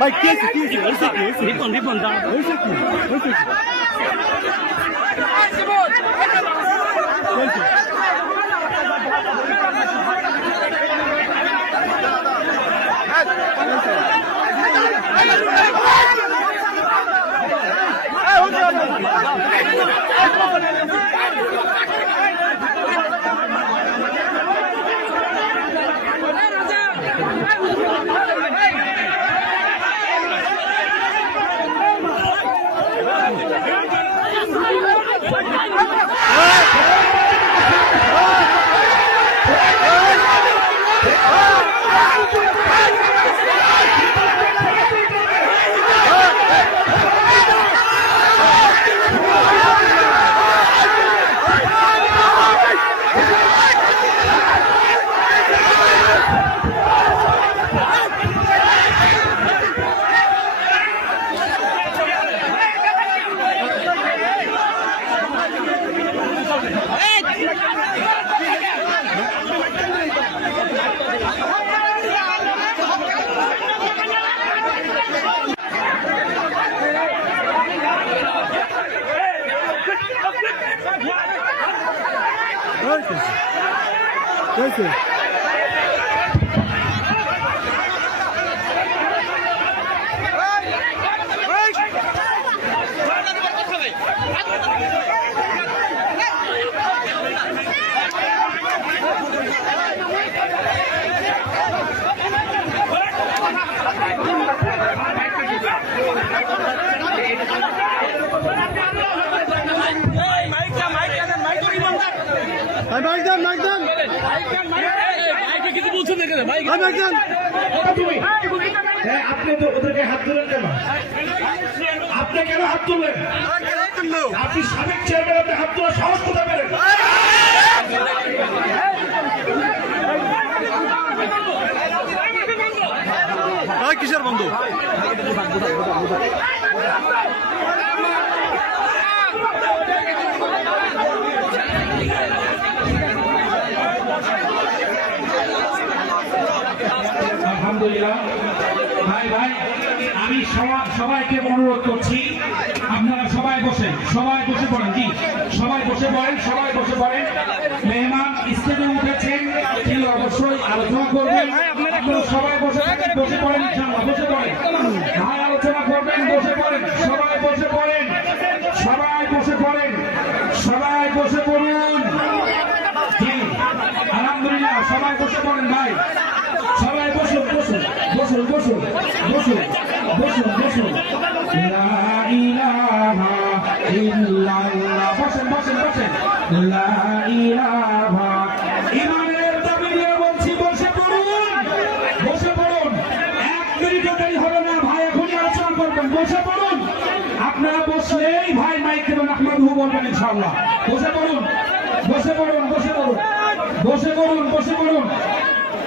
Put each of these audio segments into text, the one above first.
ভাই কি আছে কি আছে হয়েছে কি হয়েছে রিপন রিপন দাঁড়া হয়েছে কি হয়েছে কি হয়েছে হয়েছে হয়েছে ভাই মাইক দেন মাইক দেন কিছু বলছেন না কেন ভাই ভাই মাইক দেন তুমি হ্যাঁ আপনি তো ওদেরকে হাত ধরেন কেন? আপনি কেন হাত তুললেন? আপনি সাবেক চেয়ারম্যান আপনি হাত তোলার সাহস কোথায় পেলেন? আলহামদুলিল্লাহ। ভাই ভাই আমি সবাই সবাইকে অনুরোধ করছি আপনারা সবাই বসেন সবাই বসে পড়েন জি সবাই বসে পড়েন সবাই বসে পড়েন। মেহমান স্টেজে উঠেছেন তিনি অবশ্যই আলোচনা করবেন। আপনারা সবাই বসে থাকেন বসে পড়েন বসে পড়েন। ভাই আলোচনা করবেন বসে পড়েন সবাই বসে পড়েন। সবাই বসে পড়েন সবাই বসে পড়ুন। আলহামদুলিল্লাহ সবাই বসে পড়েন ভাই। করবেন বসে পড়ুন আপনারা বসলেই ভাই মাইক দেবেন আপনার হু বলবেন ইনশাআল্লাহ বসে পড়ুন বসে পড়ুন বসে পড়ুন বসে পড়ুন বসে পড়ুন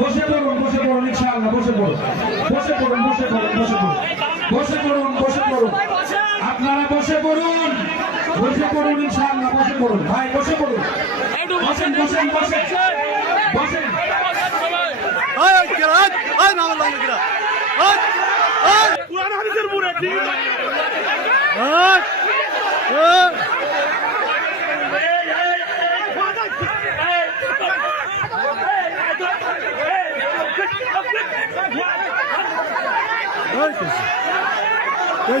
বসে পড়ুন বসে পড়ুন ইনশাআল্লাহ বসে পড়ুন বসে পড়ুন বসে পড়ুন বসে পড়ুন বসে পড়ুন বসে পড়ুন আপনারা বসে পড়ুন বসে পড়ুন ইনশাআল্লাহ বসে পড়ুন ভাই বসে পড়ুন বসেন বসেন বসেন বসেন ওই ওই কেরা ওই ওই মামা লাগে ওই পুরান হাদিসের মুরে ঠিক ওই ওই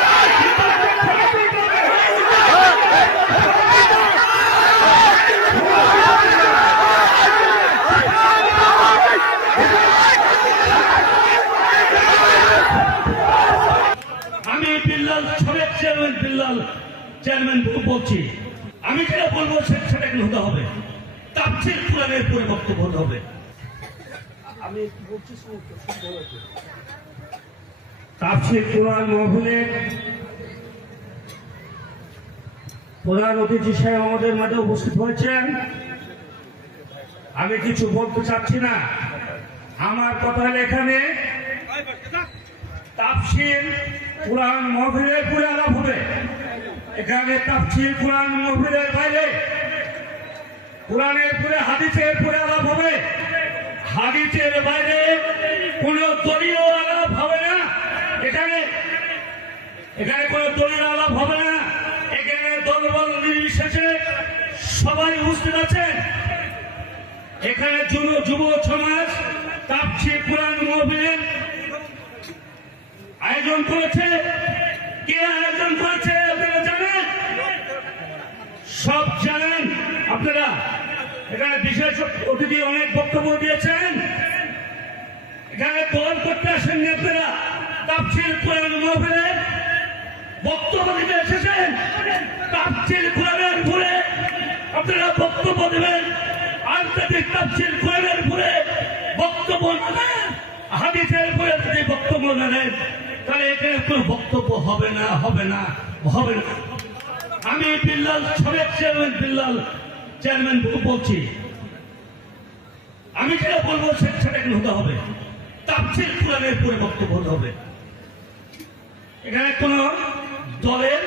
বলছি আমি যেটা বলব সেটা কিন্তু হতে হবে। তাফসির কোরআনের পরে বক্তব্য হতে হবে। তাফসির কোরআন মহফিলের প্রধান অতিথি সাহেব আমাদের মাঝে উপস্থিত হয়েছেন। আমি কিছু বলতে চাচ্ছি না। আমার কথা এখানে তাফসির কোরআন মহফিলের পুরে আলাপ হবে। এখানে তাফসির কোরআন মহফিলের বাইরে। কোরআনের পুরে, হাদিসের পুরে আলাপ হবে। হাদিসের বাইরে কোন দলীয় আলাপ হবে না। এখানে এখানে কোন দলীয় আলাপ হবে না। এখানে দলবল নির্বিশেষে সবাই উপস্থিত আছেন। এখানে যুব যুব সমাজ তাপসি কোরআন মহবিলের আয়োজন করেছে। সব জানেন। আপনারা এখানে বিশেষ অতিথি অনেক বক্তব্য দিয়েছেন। এখানে দল করতে আসেননি আপনারা। তাপসিল কোরআন মহবিলের বক্তব্য দিতে এসেছেন। তাপসিল কোরআনের উপরে আপনারা বক্তব্য দেবেন। আন্তর্জাতিক তাপসিল কোরআনের উপরে বক্তব্য না হাদিসের উপরে যদি বক্তব্য না তাহলে এখানে বক্তব্য হবে না হবে না হবে না। আমি বিল্লাল, সাবেক চেয়ারম্যান বিল্লাল, চেয়ারম্যান বলছি, আমি যেটা বলব সেটা হতে হবে। কোরআনের উপরে বক্তব্য হবে। এখানে কোন দলের,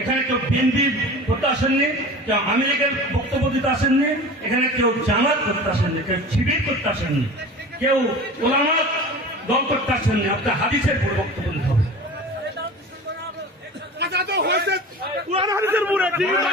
এখানে কেউ বিএনপি করতে আসেননি, কেউ লীগের বক্তব্য দিতে আসেননি, এখানে কেউ জামাত করতে আসেননি, কেউ শিবির করতে আসেননি, কেউ ওলামাত দল করতে আসেননি। আপনার হাদিসের পুরো বক্তব্য দিতে হবে। কোরআন ঠিক আছে